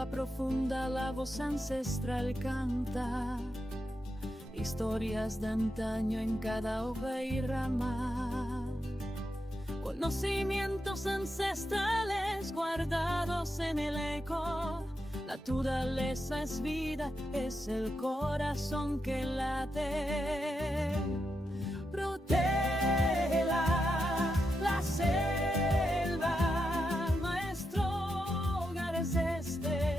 selva profunda la voz ancestral canta, historias de antaño en cada hoja y rama, conocimientos ancestrales guardados en el eco. La naturaleza es vida, es el corazón que late. Protégela, la selva, nuestro hogar es este.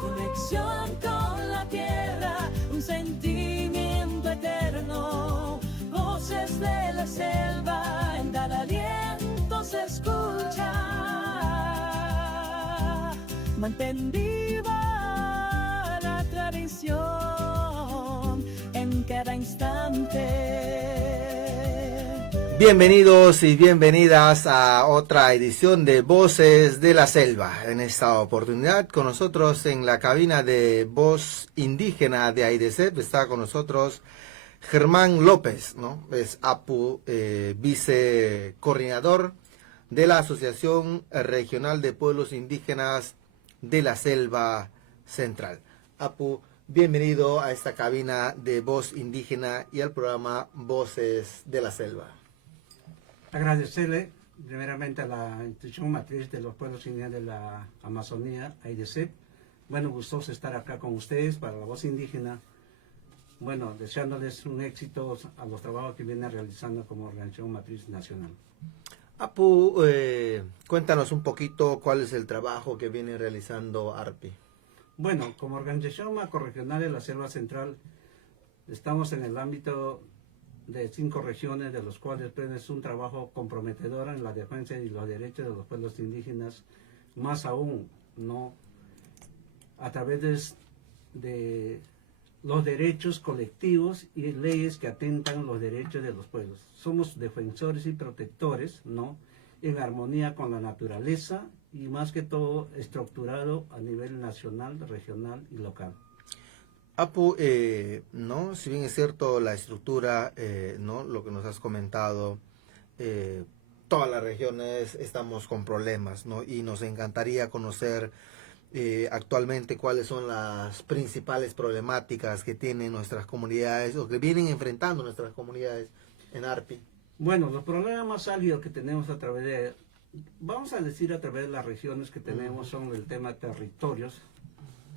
Conexión con la tierra, un sentimiento eterno. Voces de la selva, en cada aliento se escucha. Mantén viva la tradición en cada instante. Bienvenidos y bienvenidas a otra edición de Voces de la Selva. En esta oportunidad con nosotros en la cabina de voz indígena de AIDESEP está con nosotros Germán López, ¿no? Es APU, vicecoordinador de la Asociación Regional de Pueblos Indígenas de la Selva Central. Apu, bienvenido a esta cabina de voz indígena y al programa Voces de la Selva. Agradecerle primeramente a la institución matriz de los pueblos indígenas de la Amazonía, AIDESEP. Bueno, gustoso estar acá con ustedes para la voz indígena. Bueno, deseándoles un éxito a los trabajos que vienen realizando como organización matriz nacional. Apu, cuéntanos un poquito cuál es el trabajo que viene realizando ARPI. Bueno, como organización macrorregional de la Selva Central, estamos en el ámbito de 5 regiones, de los cuales pues, es un trabajo comprometedor en la defensa y los derechos de los pueblos indígenas, más aún, ¿no? A través de los derechos colectivos y leyes que atentan los derechos de los pueblos. Somos defensores y protectores, ¿no? En armonía con la naturaleza y más que todo estructurado a nivel nacional, regional y local. Apu, ¿no? Si bien es cierto la estructura, ¿no? Lo que nos has comentado, todas las regiones estamos con problemas, ¿no? Y nos encantaría conocer actualmente cuáles son las principales problemáticas que tienen nuestras comunidades o que vienen enfrentando nuestras comunidades en ARPI. Bueno, los problemas más álgidos que tenemos a través de, vamos a decir a través de las regiones que tenemos son el tema de territorios,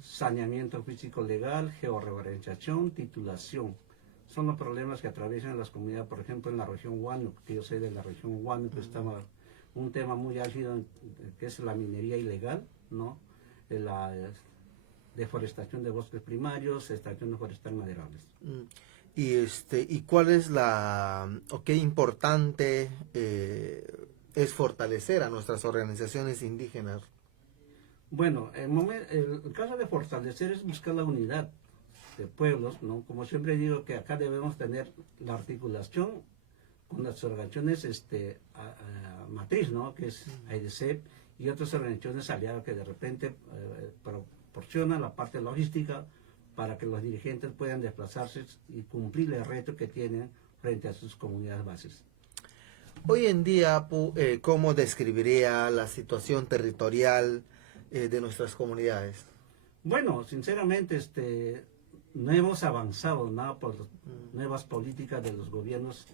saneamiento físico legal, georreferenciación, titulación. Son los problemas que atraviesan las comunidades, por ejemplo en la región Huánuco, que yo sé de la región Huánuco, está un tema muy álgido que es la minería ilegal, ¿no? De la deforestación de bosques primarios, extracción forestal maderables. ¿Y cuál es qué importante es fortalecer a nuestras organizaciones indígenas? Bueno, el caso de fortalecer es buscar la unidad de pueblos, ¿no? Como siempre digo que acá debemos tener la articulación con las organizaciones matriz, ¿no? Que es AIDESEP y otras organizaciones aliadas que de repente proporcionan la parte logística para que los dirigentes puedan desplazarse y cumplir el reto que tienen frente a sus comunidades bases. Hoy en día, ¿cómo describiría la situación territorial de nuestras comunidades? Bueno, sinceramente, no hemos avanzado nada por nuevas políticas de los gobiernos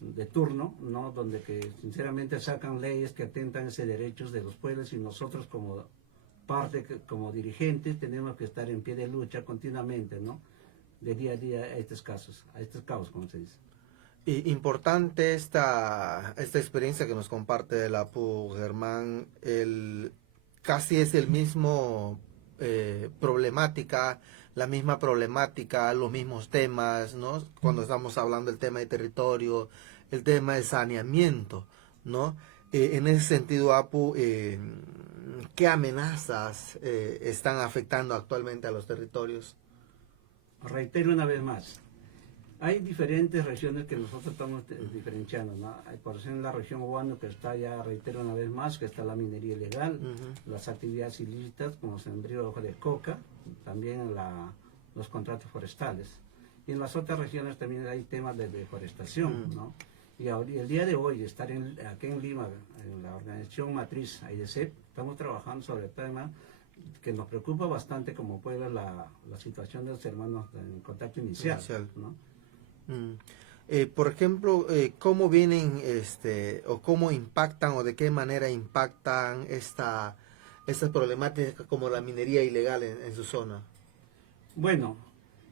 de turno, ¿no? Donde que sinceramente sacan leyes que atentan ese derechos de los pueblos y nosotros como como dirigentes tenemos que estar en pie de lucha continuamente, ¿no? De día a día a estos casos, como se dice. Importante esta experiencia que nos comparte el APU Germán, casi es el mismo la misma problemática, los mismos temas, ¿no? Cuando estamos hablando del tema de territorio, el tema de saneamiento, ¿no? En ese sentido, APU, ¿qué amenazas están afectando actualmente a los territorios? Reitero una vez más, hay diferentes regiones que nosotros estamos diferenciando, ¿no? Hay, por ejemplo, la región Huánuco que está ya, reitero una vez más, que está la minería ilegal, las actividades ilícitas como sembrío de coca, también los contratos forestales. Y en las otras regiones también hay temas de deforestación, ¿no? Y el día de hoy, estar aquí en Lima, en la organización matriz AIDESEP, estamos trabajando sobre el tema que nos preocupa bastante como pueblo, la situación de los hermanos en contacto inicial. ¿No? Por ejemplo, ¿cómo vienen o cómo impactan o de qué manera impactan estas problemáticas como la minería ilegal en su zona? Bueno,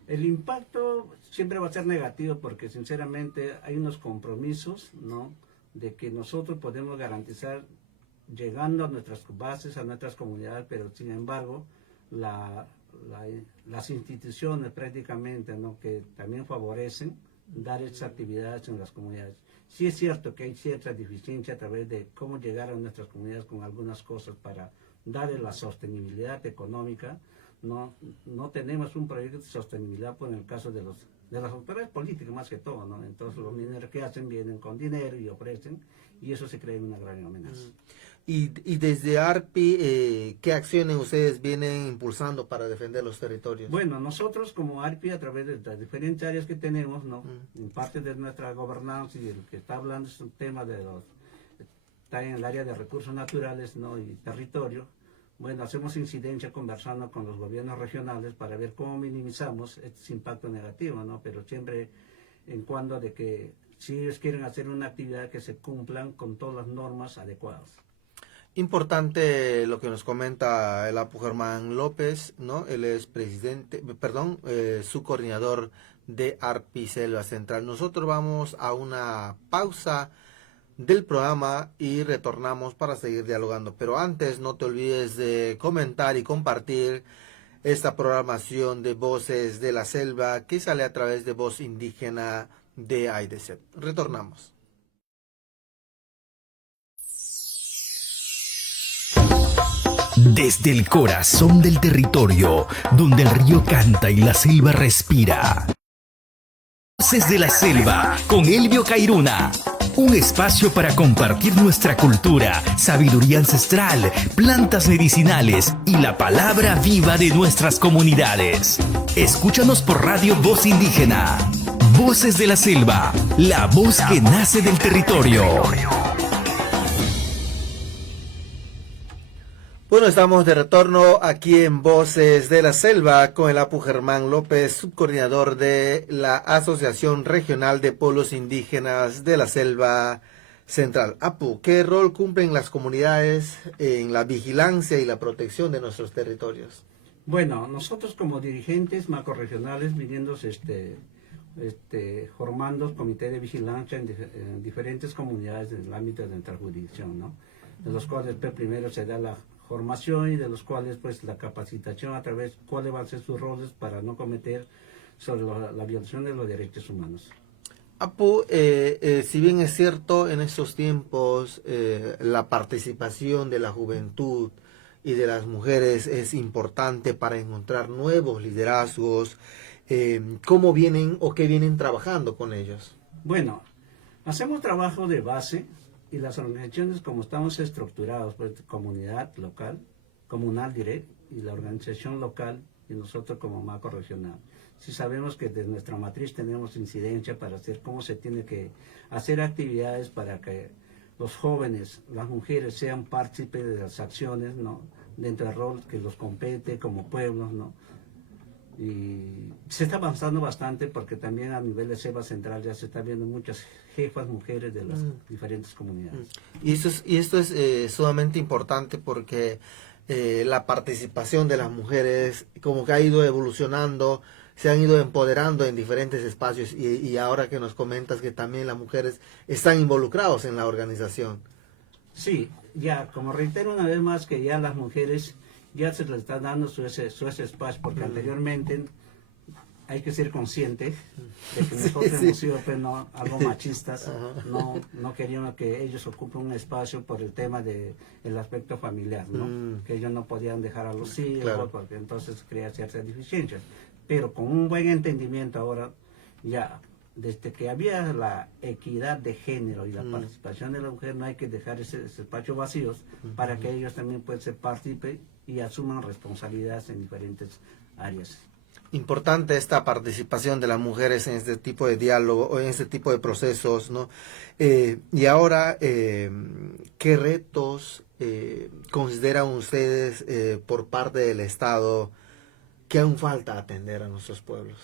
el impacto siempre va a ser negativo porque sinceramente hay unos compromisos, ¿no?, de que nosotros podemos garantizar llegando a nuestras bases, a nuestras comunidades, pero sin embargo las instituciones prácticamente, ¿no?, que también favorecen dar esas actividades en las comunidades. Sí es cierto que hay cierta deficiencia a través de cómo llegar a nuestras comunidades con algunas cosas para darle la sostenibilidad económica. No tenemos un proyecto de sostenibilidad en el caso de las autoridades políticas más que todo, ¿no? Entonces los mineros que hacen vienen con dinero y ofrecen, y eso se crea una gran amenaza. Y desde ARPI, ¿qué acciones ustedes vienen impulsando para defender los territorios? Bueno, nosotros como ARPI, a través de las diferentes áreas que tenemos, ¿no?, en parte de nuestra gobernanza, y el que está hablando es un tema está en el área de recursos naturales, ¿no?, y territorio. Bueno, hacemos incidencia conversando con los gobiernos regionales para ver cómo minimizamos este impacto negativo, ¿no? Pero siempre en cuando de que si ellos quieren hacer una actividad que se cumplan con todas las normas adecuadas. Importante lo que nos comenta el Apu Germán López, ¿no? Él es su coordinador de ARPI Selva Central. Nosotros vamos a una pausa del programa y retornamos para seguir dialogando. Pero antes no te olvides de comentar y compartir esta programación de Voces de la Selva que sale a través de Voz Indígena de AIDESEP. Retornamos. Desde el corazón del territorio, donde el río canta y la selva respira. Voces de la Selva con Elvio Cairuna. Un espacio para compartir nuestra cultura, sabiduría ancestral, plantas medicinales y la palabra viva de nuestras comunidades. Escúchanos por Radio Voz Indígena. Voces de la Selva, la voz que nace del territorio. Bueno, estamos de retorno aquí en Voces de la Selva con el Apu Germán López, subcoordinador de la Asociación Regional de Pueblos Indígenas de la Selva Central. Apu, ¿qué rol cumplen las comunidades en la vigilancia y la protección de nuestros territorios? Bueno, nosotros como dirigentes macrorregionales viniendo formando comité de vigilancia en diferentes comunidades del ámbito de nuestra jurisdicción, ¿no?, de los cuales primero se da la formación y de los cuales pues la capacitación a través de cuáles van a ser sus roles para no cometer sobre la violación de los derechos humanos. Apu, si bien es cierto en estos tiempos la participación de la juventud y de las mujeres es importante para encontrar nuevos liderazgos, ¿cómo vienen o qué vienen trabajando con ellos? Bueno, hacemos trabajo de base. Y las organizaciones, como estamos estructurados, pues comunidad local, comunal directo, y la organización local, y nosotros como macro regional. Si sabemos que de nuestra matriz tenemos incidencia para hacer cómo se tiene que hacer actividades para que los jóvenes, las mujeres sean partícipes de las acciones, ¿no?, dentro del rol que los compete como pueblos, ¿no? Y se está avanzando bastante porque también a nivel de Selva Central ya se está viendo muchas jefas mujeres de las diferentes comunidades. Y esto es sumamente importante porque la participación de las mujeres como que ha ido evolucionando, se han ido empoderando en diferentes espacios y ahora que nos comentas que también las mujeres están involucradas en la organización. Sí, ya, como reitero una vez más que ya las mujeres ya se les está dando su ese espacio, porque anteriormente hay que ser consciente de que nosotros hemos sido pues, algo machistas, no queríamos que ellos ocupen un espacio por el tema del aspecto familiar, ¿no? Que ellos no podían dejar a los hijos, claro, porque entonces crea ciertas deficiencias. Pero con un buen entendimiento ahora, ya desde que había la equidad de género y la participación de la mujer, no hay que dejar ese espacio vacíos para que ellos también puedan ser partícipes y asuman responsabilidades en diferentes áreas. Importante esta participación de las mujeres en este tipo de diálogo o en este tipo de procesos, ¿no? Y ahora, ¿qué retos consideran ustedes por parte del Estado que aún falta atender a nuestros pueblos?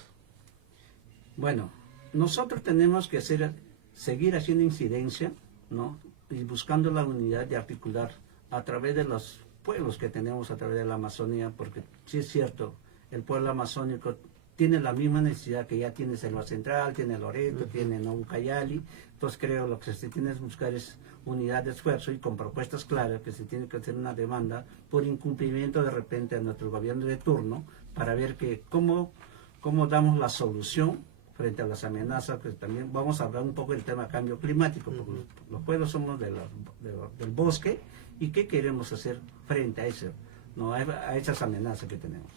Bueno, nosotros tenemos que seguir haciendo incidencia, ¿no? Y buscando la unidad de articular a través de los pueblos que tenemos a través de la Amazonía, porque sí es cierto, el pueblo amazónico tiene la misma necesidad que ya tiene Selva Central, tiene Loreto, tiene Ucayali. Entonces creo lo que se tiene que buscar es unidad de esfuerzo y con propuestas claras que se tiene que hacer una demanda por incumplimiento de repente a nuestro gobierno de turno para ver que cómo damos la solución frente a las amenazas, que también vamos a hablar un poco del tema cambio climático, porque los pueblos somos del bosque y qué queremos hacer frente a eso, ¿no? A esas amenazas que tenemos.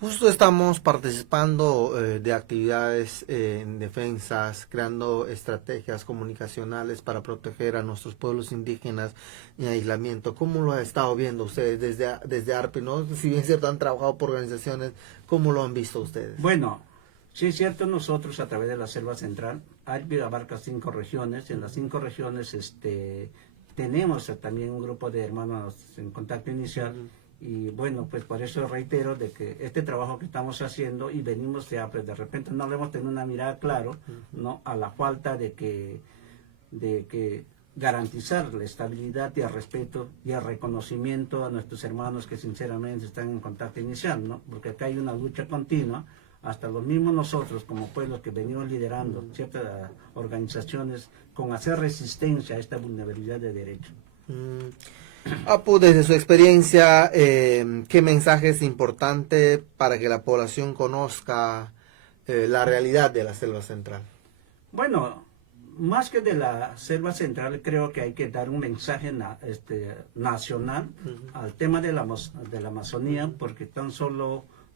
Justo estamos participando de actividades en defensas, creando estrategias comunicacionales para proteger a nuestros pueblos indígenas en aislamiento. ¿Cómo lo ha estado viendo ustedes desde ARPI, ¿no? Si bien es cierto, han trabajado por organizaciones, ¿cómo lo han visto ustedes? Bueno, sí es cierto, nosotros a través de la Selva Central, ARPI abarca 5 regiones, en las 5 regiones tenemos también un grupo de hermanos en contacto inicial. Y bueno, pues por eso reitero de que este trabajo que estamos haciendo y venimos ya, pues de repente no le hemos tenido una mirada claro, ¿no? A la falta de que garantizar la estabilidad y el respeto y el reconocimiento a nuestros hermanos que sinceramente están en contacto inicial, ¿no? Porque acá hay una lucha continua, hasta los mismos nosotros como pueblos que venimos liderando ciertas organizaciones con hacer resistencia a esta vulnerabilidad de derechos. Apu, desde su experiencia, ¿qué mensaje es importante para que la población conozca la realidad de la Selva Central? Bueno, más que de la Selva Central, creo que hay que dar un mensaje nacional al tema de la Amazonía, porque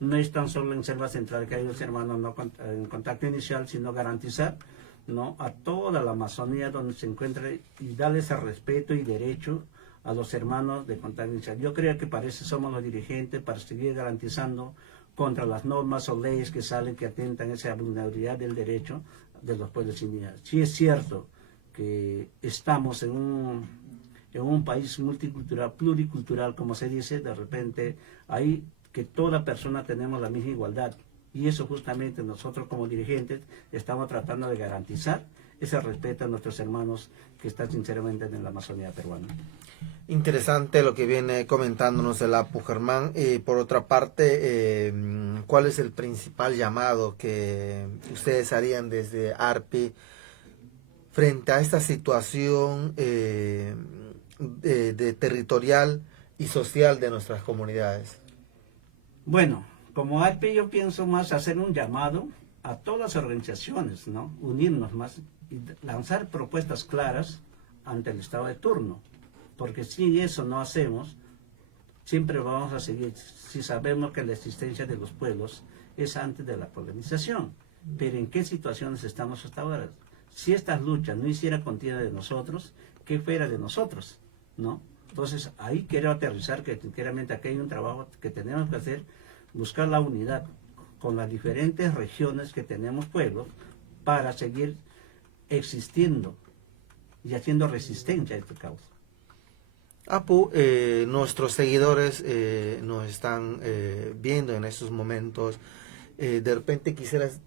no es tan solo en Selva Central que hay los hermanos en contacto inicial, sino garantizar, ¿no?, a toda la Amazonía donde se encuentre y darles el respeto y derecho a los hermanos de contacto inicial. Yo creo que para eso somos los dirigentes, para seguir garantizando contra las normas o leyes que salen que atentan a esa vulnerabilidad del derecho de los pueblos indígenas. Sí es cierto que estamos en un país multicultural, pluricultural, como se dice, de repente ahí que toda persona tenemos la misma igualdad. Y eso justamente nosotros como dirigentes estamos tratando de garantizar ese respeto a nuestros hermanos que están sinceramente en la Amazonía peruana. Interesante lo que viene comentándonos el Apu Germán. Por otra parte, ¿cuál es el principal llamado que ustedes harían desde ARPI frente a esta situación de territorial y social de nuestras comunidades? Bueno, como ARPI yo pienso más hacer un llamado a todas las organizaciones, ¿no? Unirnos más y lanzar propuestas claras ante el Estado de turno. Porque si eso no hacemos, siempre vamos a seguir, si sabemos que la existencia de los pueblos es antes de la colonización. Pero ¿en qué situaciones estamos hasta ahora? Si estas luchas no hiciera contienda de nosotros, ¿qué fuera de nosotros? ¿No? Entonces, ahí quiero aterrizar que sinceramente aquí hay un trabajo que tenemos que hacer, buscar la unidad con las diferentes regiones que tenemos pueblos para seguir existiendo y haciendo resistencia a esta causa. Apu, nuestros seguidores nos están viendo en estos momentos. De repente quisieras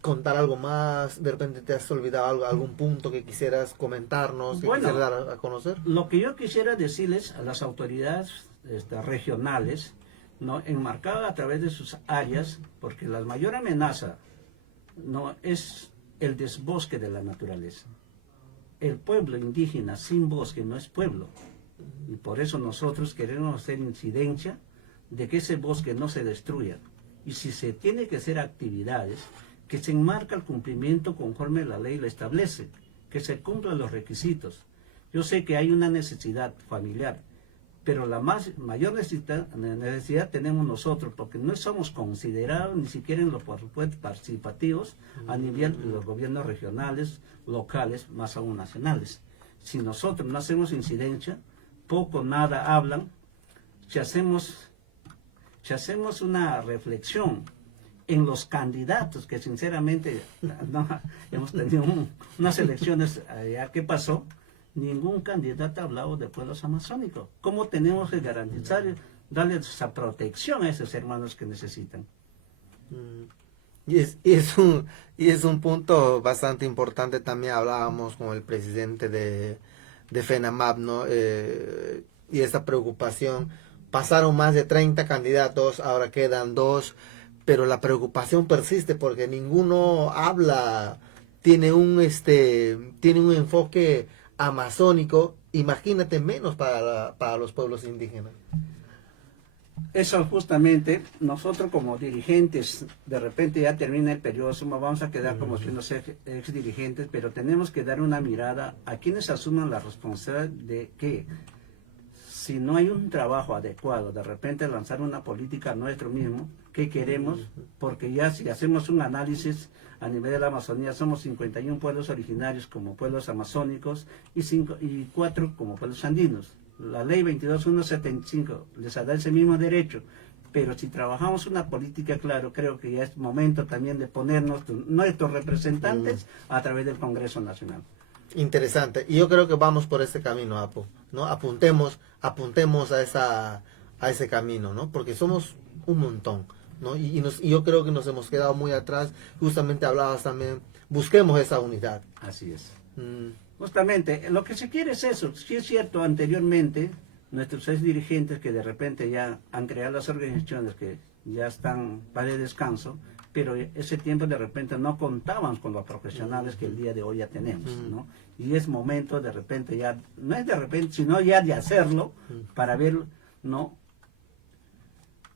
contar algo más, de repente te has olvidado algún punto que quisieras comentarnos, que quisieras dar a conocer. Lo que yo quisiera decirles a las autoridades regionales, ¿no?, enmarcada a través de sus áreas, porque la mayor amenaza no es el desbosque de la naturaleza. El pueblo indígena sin bosque no es pueblo, y por eso nosotros queremos hacer incidencia de que ese bosque no se destruya, y si se tiene que hacer actividades, que se enmarca el cumplimiento conforme la ley lo establece, que se cumplan los requisitos. Yo sé que hay una necesidad familiar, pero la mayor necesidad tenemos nosotros, porque no somos considerados ni siquiera en los presupuestos participativos a nivel de los gobiernos regionales, locales, más aún nacionales. Si nosotros no hacemos incidencia, poco nada hablan. Si si hacemos una reflexión en los candidatos, que sinceramente no, hemos tenido unas elecciones allá, ¿qué pasó? Ningún candidato ha hablado de pueblos amazónicos. ¿Cómo tenemos que garantizar, darles esa protección a esos hermanos que necesitan? Y es un punto bastante importante. También hablábamos con el presidente de FENAMAP, ¿no? Y esa preocupación. Pasaron más de 30 candidatos, ahora quedan 2, pero la preocupación persiste porque ninguno habla, tiene un enfoque amazónico, imagínate menos para los pueblos indígenas. Eso justamente, nosotros como dirigentes, de repente ya termina el periodo, vamos a quedar como siendo ex dirigentes, pero tenemos que dar una mirada a quienes asuman la responsabilidad de que si no hay un trabajo adecuado, de repente lanzar una política nuestro mismo, ¿qué queremos? Porque ya si hacemos un análisis a nivel de la Amazonía, somos 51 pueblos originarios como pueblos amazónicos y 4 como pueblos andinos. La ley 22.175 les da ese mismo derecho, pero si trabajamos una política, claro, creo que ya es momento también de ponernos nuestros representantes a través del Congreso Nacional. Interesante, y yo creo que vamos por ese camino, Apo, ¿no? Apuntemos a ese camino, ¿no? Porque somos un montón, ¿no? Y yo creo que nos hemos quedado muy atrás. Justamente hablabas también, busquemos esa unidad. Así es. Justamente, lo que se quiere es eso. Sí es cierto, anteriormente, nuestros ex dirigentes que de repente ya han creado las organizaciones que ya están para el descanso, pero ese tiempo de repente no contaban con los profesionales que el día de hoy ya tenemos, ¿no? Y es momento de repente ya, no es de repente, sino ya de hacerlo para ver, ¿no?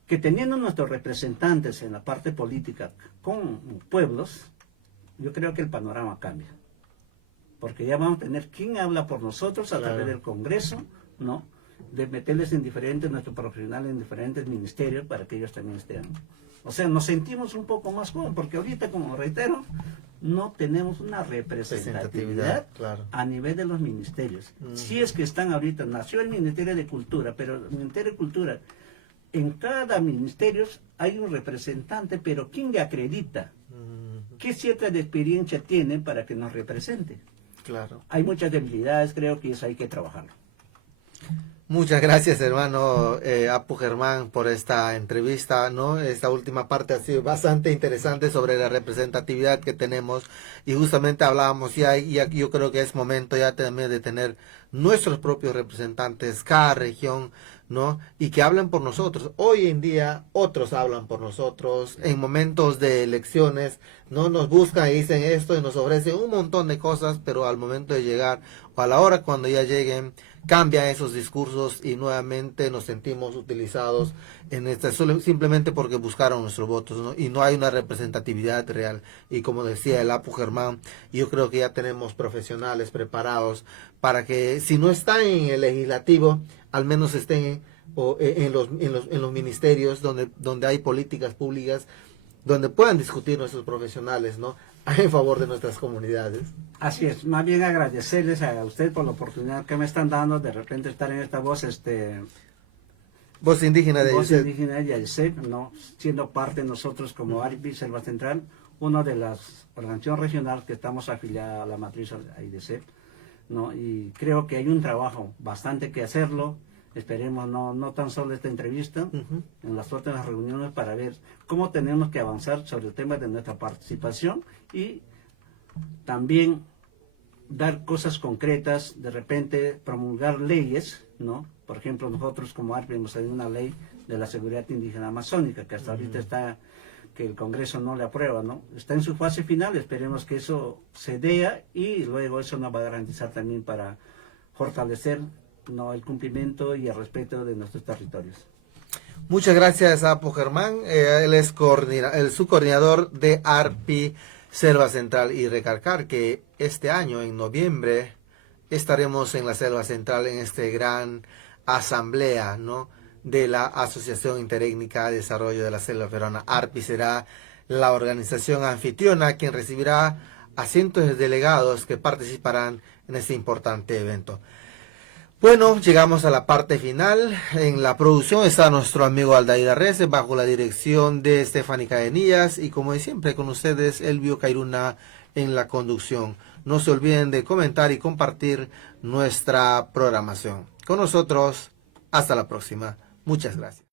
Que teniendo nuestros representantes en la parte política con pueblos, yo creo que el panorama cambia. Porque ya vamos a tener quien habla por nosotros a través del Congreso, ¿no? De meterles en nuestros profesionales en diferentes ministerios para que ellos también estén. O sea, nos sentimos un poco más jóvenes, porque ahorita, como reitero, no tenemos una representatividad claro, a nivel de los ministerios. Si es que están ahorita, nació el Ministerio de Cultura, pero el Ministerio de Cultura, en cada ministerio hay un representante, pero ¿quién le acredita? ¿Qué cierta de experiencia tiene para que nos represente? Claro. Hay muchas debilidades, creo que eso hay que trabajarlo. Muchas gracias, hermano Apu Germán, por esta entrevista, ¿no? Esta última parte ha sido bastante interesante sobre la representatividad que tenemos, y justamente hablábamos ya yo creo que es momento ya también de tener nuestros propios representantes, cada región, ¿no? Y que hablen por nosotros. Hoy en día otros hablan por nosotros. En momentos de elecciones, ¿no? Nos buscan y dicen esto y nos ofrecen un montón de cosas, pero al momento de llegar o a la hora cuando ya lleguen, cambian esos discursos y nuevamente nos sentimos utilizados en simplemente porque buscaron nuestros votos, ¿no? Y no hay una representatividad real. Y como decía el Apu Germán, yo creo que ya tenemos profesionales preparados para que, si no están en el legislativo, al menos estén en los ministerios donde hay políticas públicas, donde puedan discutir nuestros profesionales, ¿no? En favor de nuestras comunidades. Así es, más bien agradecerles a usted por la oportunidad que me están dando de repente estar en esta voz, voz indígena de voz indígena de Yaycep, ¿no? Siendo parte nosotros como ARPI Selva Central, una de las organizaciones regionales que estamos afiliadas a la matriz AIDCEP, ¿no? Y creo que hay un trabajo bastante que hacerlo. Esperemos no tan solo esta entrevista, en las otras reuniones, para ver cómo tenemos que avanzar sobre el tema de nuestra participación y también dar cosas concretas, de repente promulgar leyes, ¿no? Por ejemplo, nosotros como ARPI hemos tenido una ley de la seguridad indígena amazónica que hasta ahorita está, que el Congreso no le aprueba, ¿no? Está en su fase final, esperemos que eso se dé y luego eso nos va a garantizar también para fortalecer, ¿no?, el cumplimiento y el respeto de nuestros territorios. Muchas gracias, Apu Germán. Él es el subcoordinador de ARPI Selva Central, y recalcar que este año, en noviembre, estaremos en la Selva Central en este gran asamblea, ¿no?, de la Asociación Interétnica de Desarrollo de la Selva Peruana. ARPI será la organización anfitriona quien recibirá a cientos de delegados que participarán en este importante evento. Bueno, llegamos a la parte final. En la producción está nuestro amigo Aldair Arrece, bajo la dirección de Stephanie Cadenillas, y como de siempre con ustedes, Elvio Cairuna en la conducción. No se olviden de comentar y compartir nuestra programación. Con nosotros, hasta la próxima. Muchas gracias.